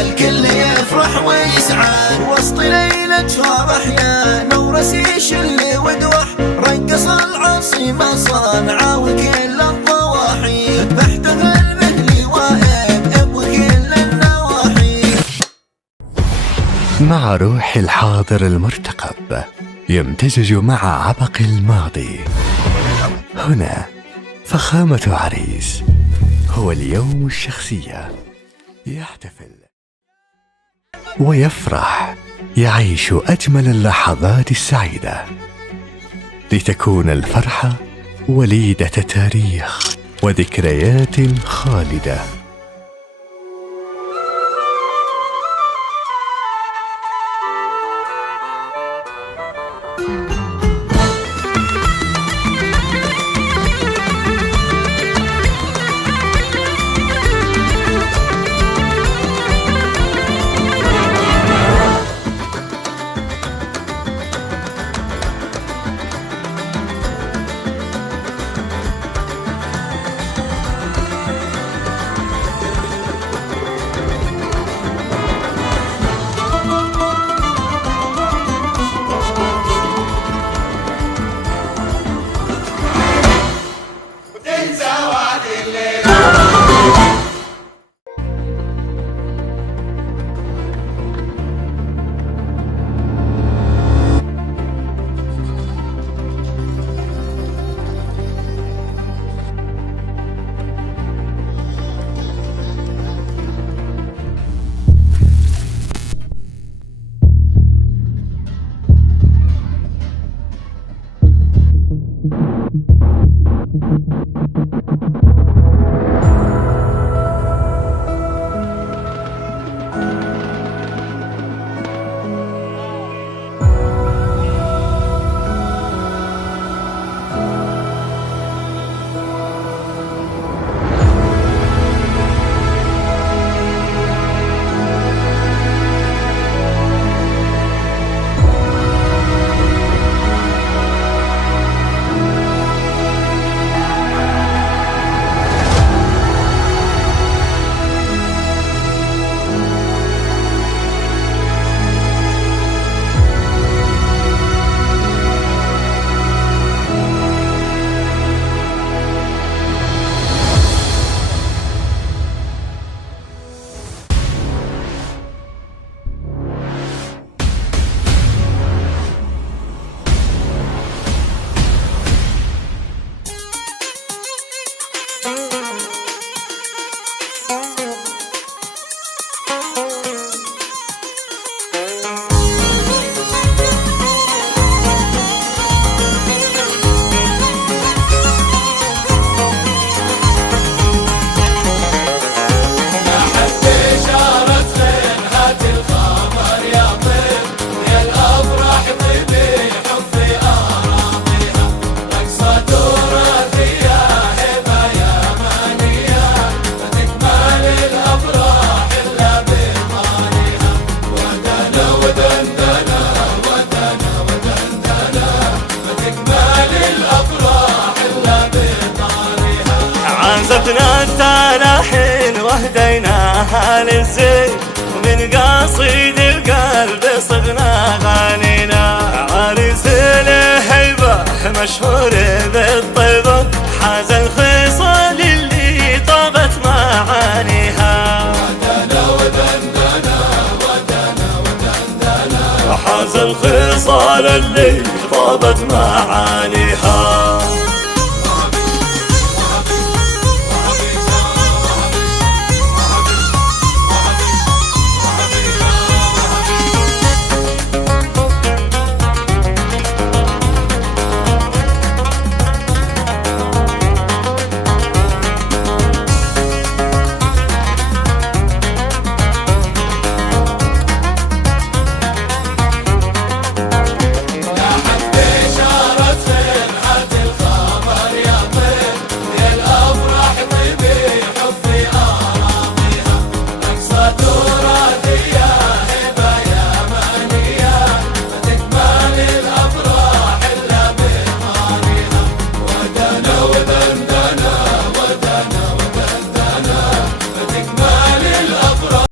الكل يفرح ويسعد وسط ليلة فرح يا نورس يشل ودوح رقص العاصمة صانعة وكل الضواحي بحتفل مثلي وائب وكل النواحي. مع روح الحاضر المرتقب يمتزج مع عبق الماضي. هنا فخامة عريس هو اليوم الشخصية يحتفل ويفرح يعيش أجمل اللحظات السعيدة لتكون الفرحة وليدة تاريخ وذكريات خالدة. عزفنا التلاحين وهديناها للزين ومن قصيد القلب صغنا غنينا. عريس له هيبة مشهور بالطيبة حاز الخصال اللي طابت معانيها. ودنا ودندنا ودنا ودندنا حاز الخصال اللي طابت معانيها.